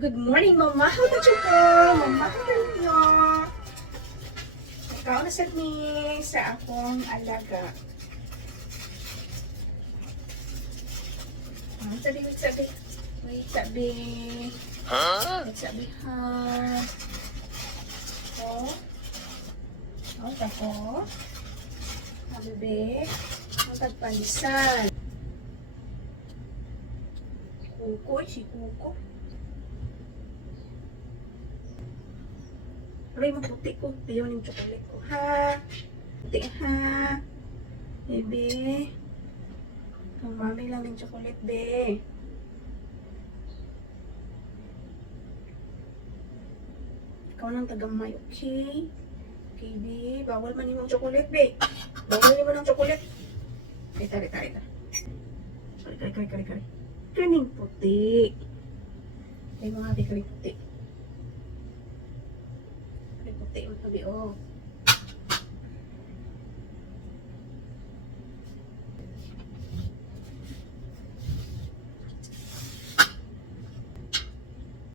Good morning, mama. How did you go? Mama, how are you? Ikaw na sa ni sa akong alaga. Sabi. Wait, sabi. Wait, sabi, ha? Oh. Oh, tapos. Bebe. Ang tagpalisan. Kuko, si Kuko. Aray, maputi ko. Ayaw ng chocolate ko, ha? Puti, ha? Bebe. Ang mami lang ng chocolate, be. Ikaw nang tagamay, okay? Okay, be. Bawal man yung chocolate, be. Bawal naman ng chocolate. Kari. Kari. Kaning puti. Ay, mga be, kari puti. Kari puti, mga be, oh.